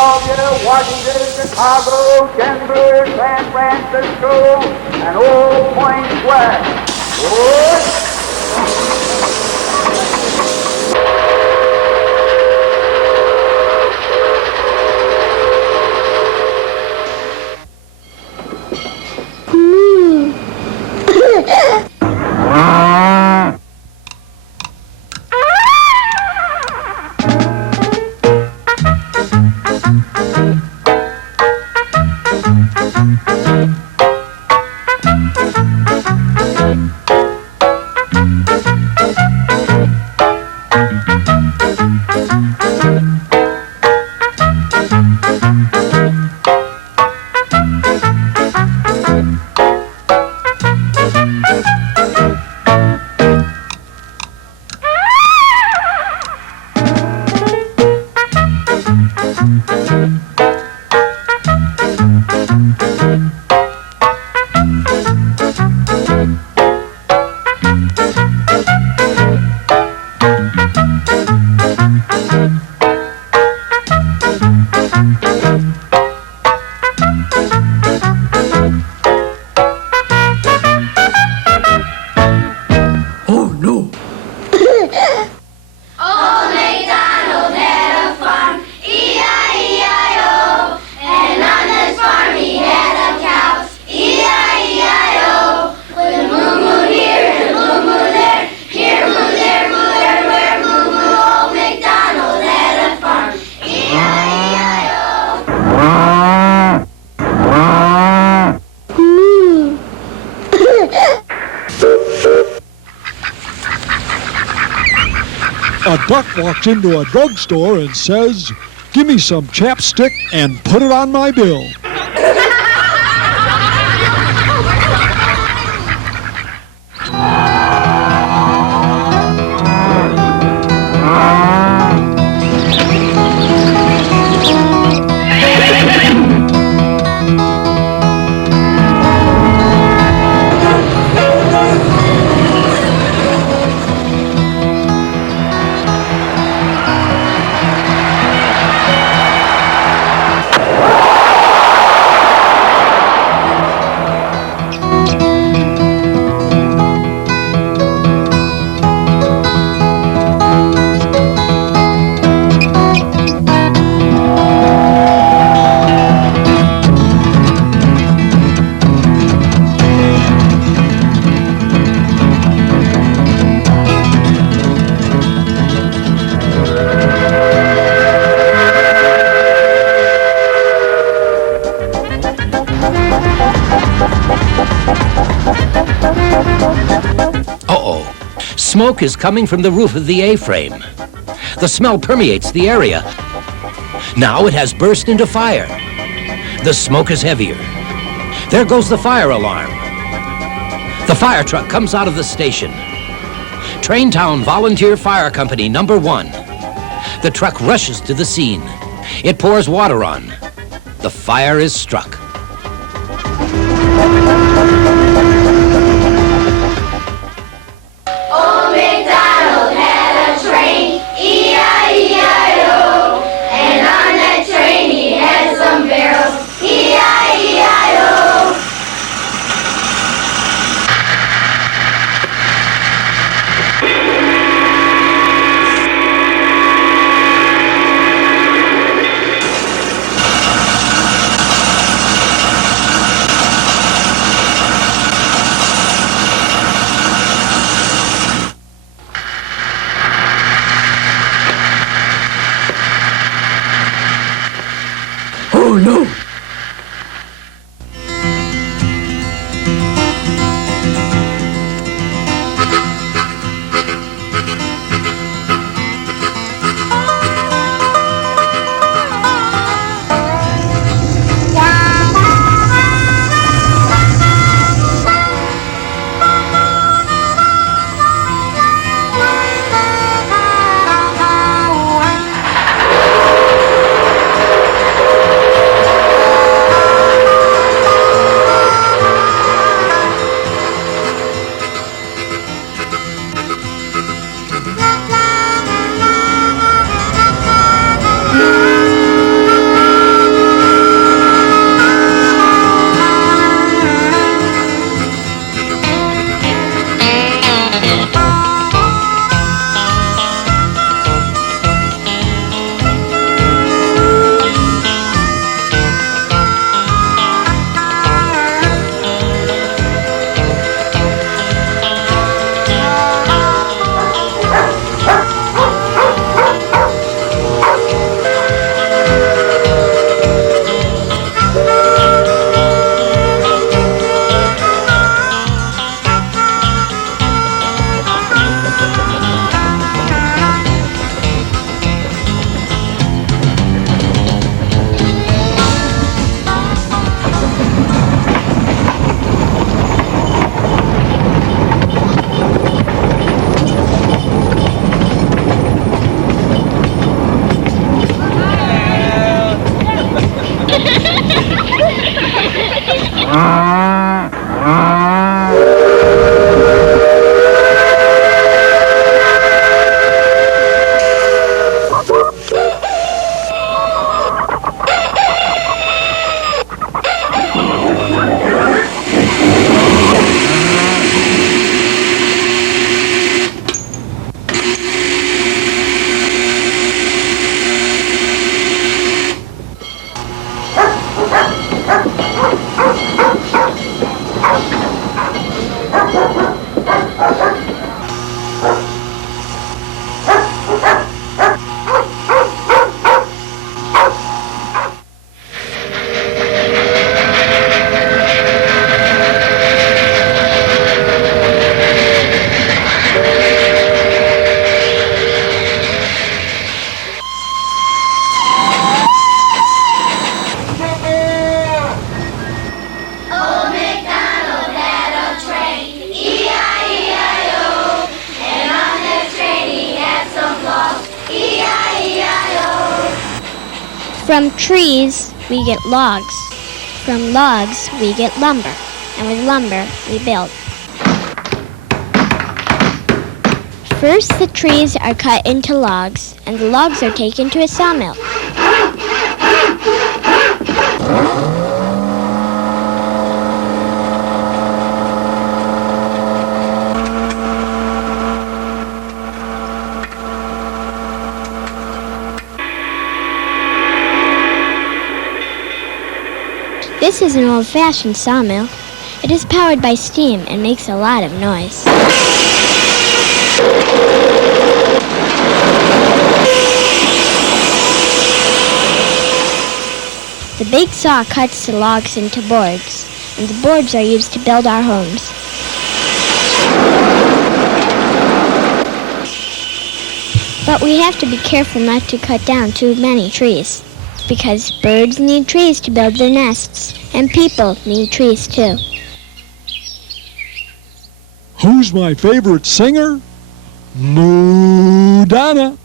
Philadelphia, Washington, Chicago, Denver, San Francisco, and Old Point West. A duck walks into a drugstore and says, "Give me some chapstick and put it on my bill." Smoke is coming from the roof of the A-frame. The smell permeates the area. Now it has burst into fire. The smoke is heavier. There goes the fire alarm. The fire truck comes out of the station. Traintown Volunteer Fire Company number 1. The truck rushes to the scene. It pours water on. The fire is struck. From trees, we get logs. From logs, we get lumber. And with lumber, we build. First, the trees are cut into logs, and the logs are taken to a sawmill. This is an old-fashioned sawmill. It is powered by steam and makes a lot of noise. The big saw cuts the logs into boards, and the boards are used to build our homes. But we have to be careful not to cut down too many trees, because birds need trees to build their nests, and people need trees too. Who's my favorite singer? Lou Donna.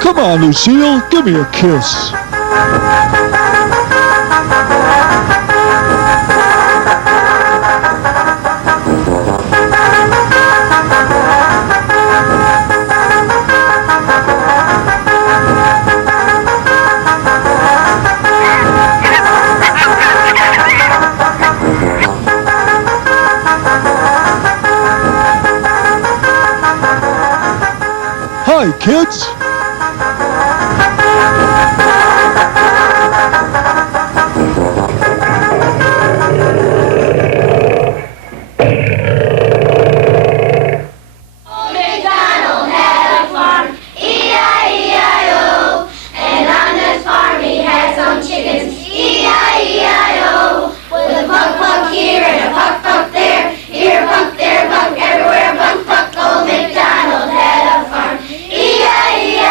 Come on, Lucille, give me a kiss. Hi, kids. Everywhere, buck, buck, old MacDonald had a farm. E-I-E-I-O.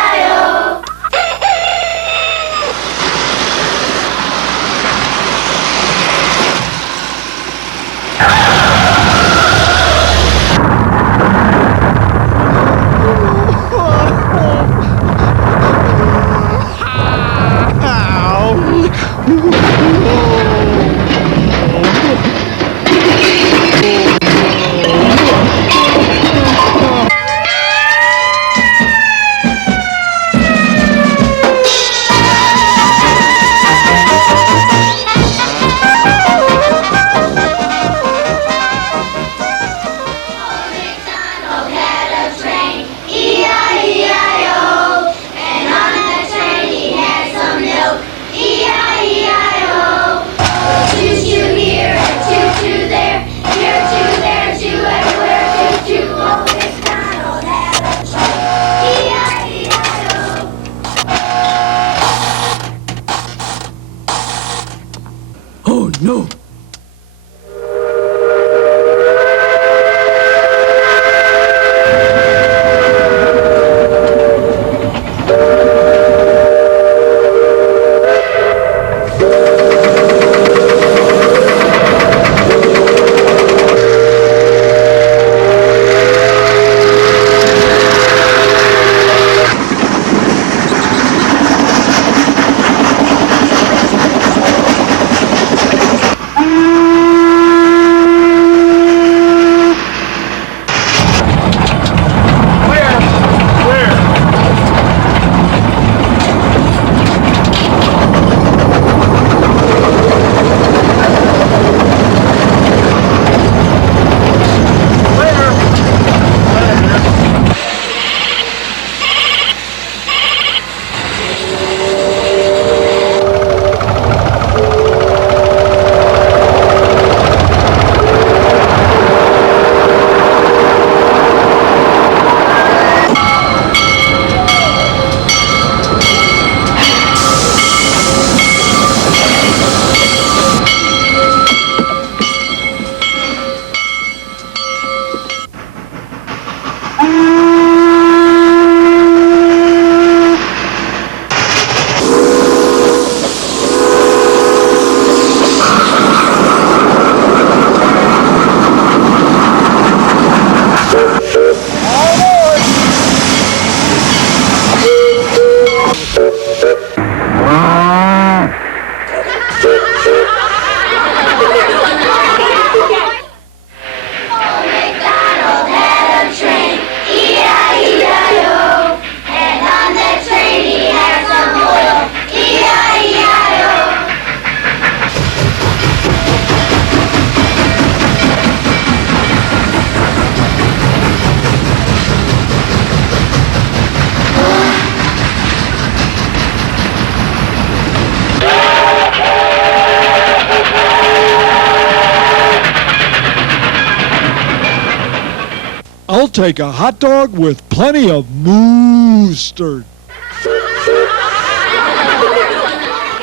I'll take a hot dog with plenty of mustard.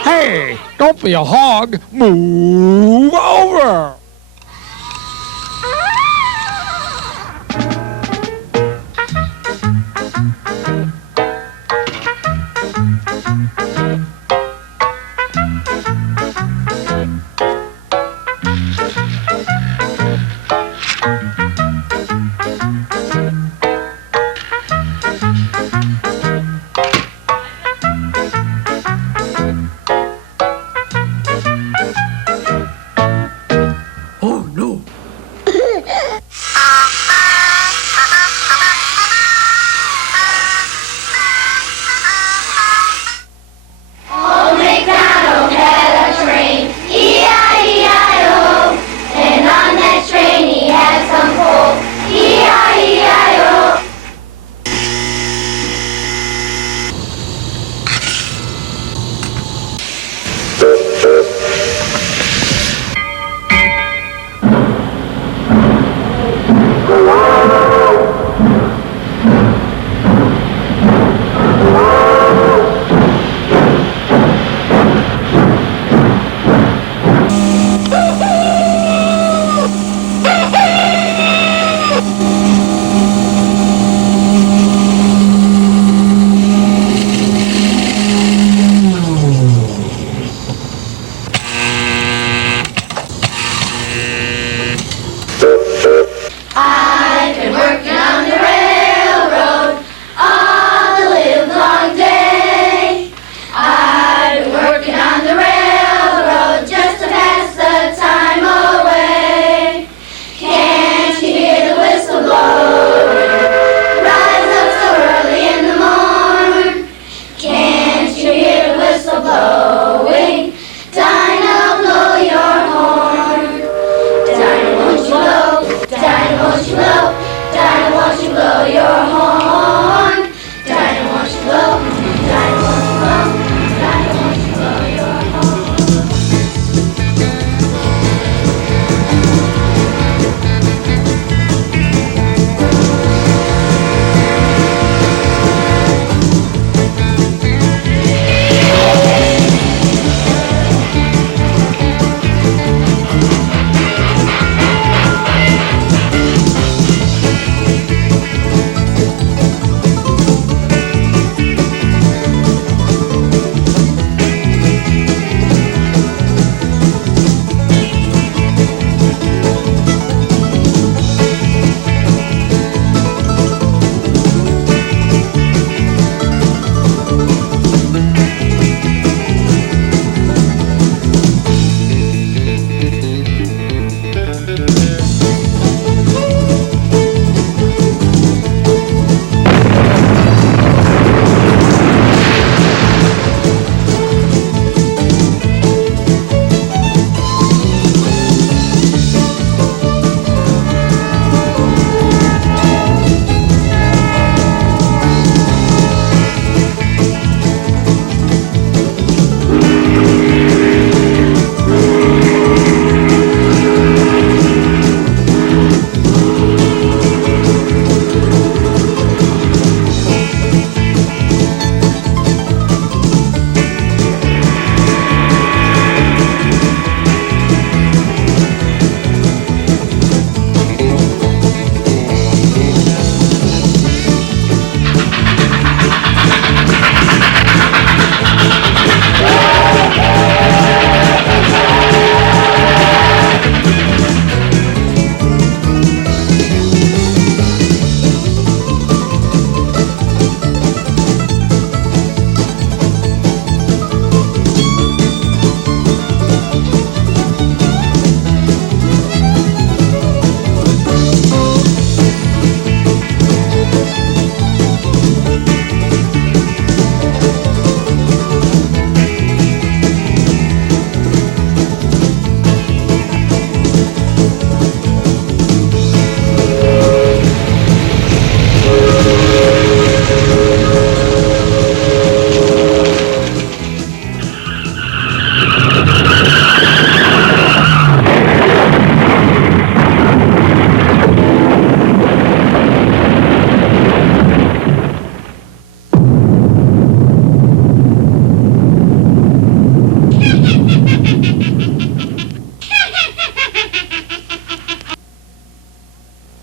Hey, don't be a hog. Move over.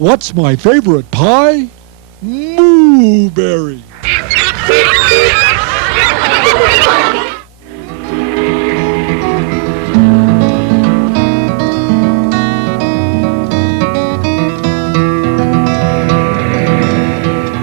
What's my favorite pie? Mooberry.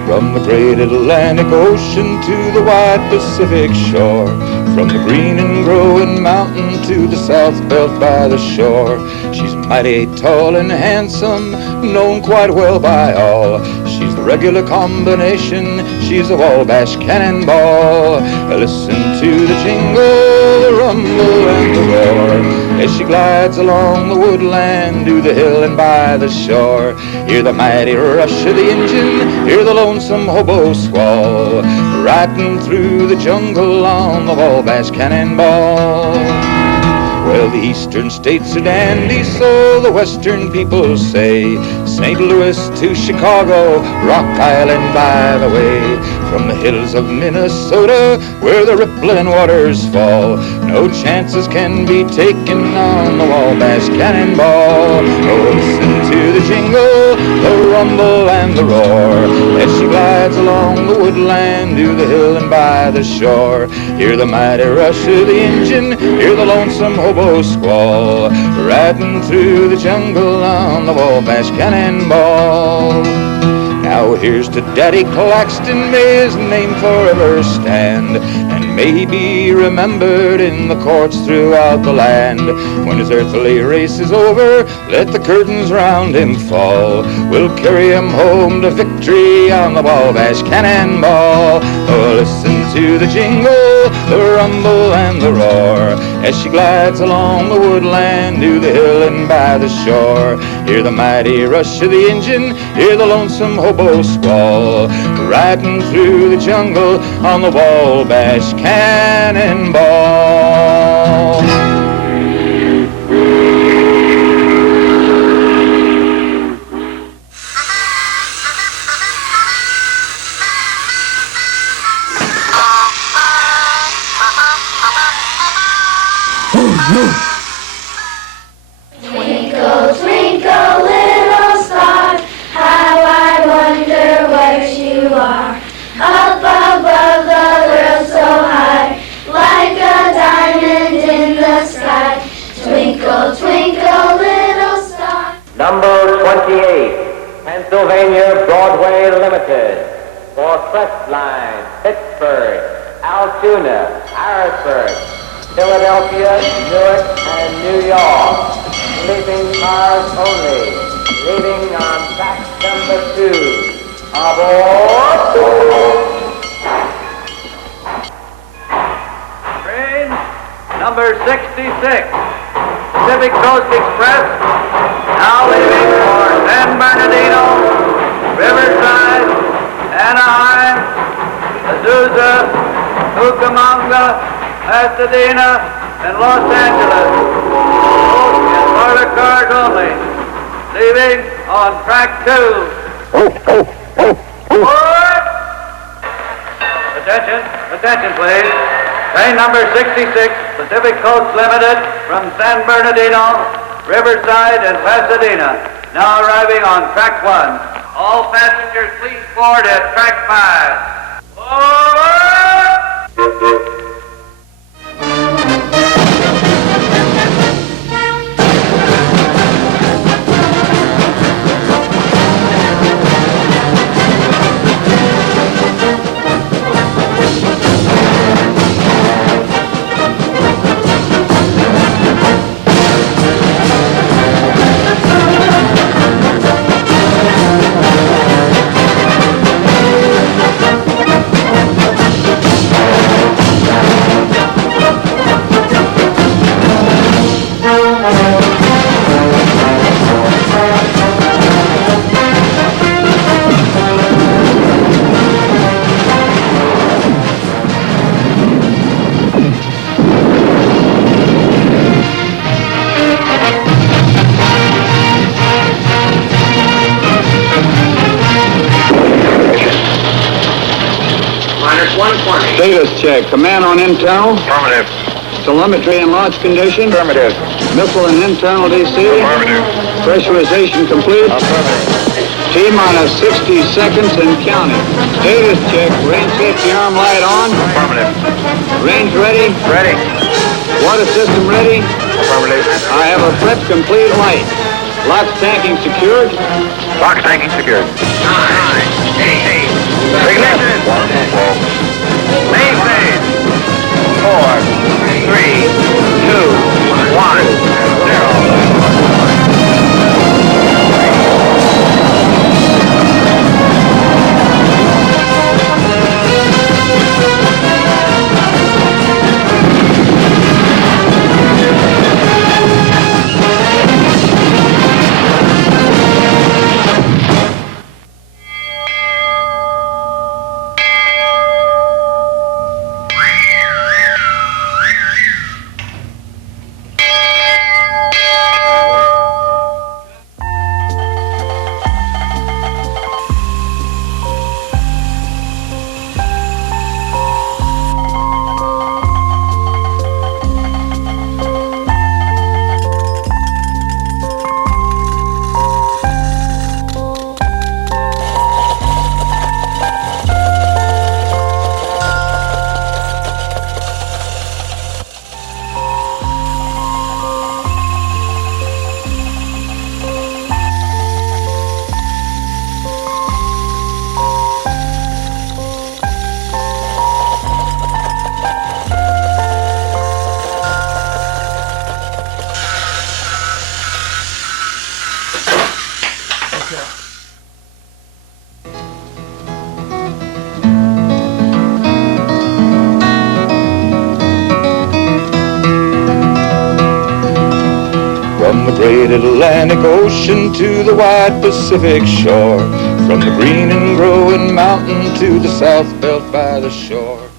From the great Atlantic Ocean to the wide Pacific shore, from the green and growing mountain to the south belt by the shore, she's mighty tall and handsome, known quite well by all. She's the regular combination, she's a Wabash Cannonball. Listen to the jingle, the rumble, and the roar as she glides along the woodland, to the hill and by the shore. Hear the mighty rush of the engine, hear the lonesome hobo squall, riding through the jungle on the Wabash Cannonball. Well, the eastern states are dandy, so the western people say. St. Louis to Chicago, Rock Island by the way. From the hills of Minnesota, where the rippling waters fall, no chances can be taken on the Wabash Cannonball. Oh, listen to the jingle, the rumble, and the roar as she glides along the woodland, to the hill and by the shore. Hear the mighty rush of the engine, hear the lonesome hobo squall, riding through the jungle on the Wabash Cannonball. Now here's to Daddy Claxton, may his name forever stand, and may he be remembered in the courts throughout the land. When his earthly race is over, let the curtains round him fall. We'll carry him home to victory on the Wabash Cannonball. Oh, listen to the jingle, the rumble, and the roar as she glides along the woodland, to the hill and by the shore. Hear the mighty rush of the engine, hear the lonesome hobo squall, riding through the jungle on the Wabash Cannonball. Twinkle, twinkle, little star, how I wonder where you are. Up above the world so high, like a diamond in the sky. Twinkle, twinkle, little star. Number 28, Pennsylvania Broadway Limited, for Crestline, Pittsburgh, Altoona, Harrisburg, Philadelphia, Newark, and New York. Sleeping cars only. Leaving on track number 2. Aboard! Train number 66, Pacific Coast Express, now leaving for San Bernardino, Riverside, Anaheim, Azusa, Cucamonga, Pasadena, and Los Angeles. Both in Florida cars only. Leaving on track 2. Forward! Attention please. Train number 66, Pacific Coast Limited, from San Bernardino, Riverside, and Pasadena, now arriving on track 1. All passengers please board at track 5. Forward! Status check. Command on internal. Affirmative. Telemetry and launch condition. Affirmative. Missile and internal DC. Affirmative. Pressurization complete. Affirmative. T-minus 60 seconds and counting. Status check. Range safety arm light on. Affirmative. Range ready. Ready. Water system ready. Affirmative. I have a prep complete light. Lots tanking secured. Box tanking secured. 9, 8. Ignition. Main phase. 4, 3, 2, 1, 0. From the great Atlantic Ocean to the wide Pacific shore, from the green and growing mountain to the south belt by the shore.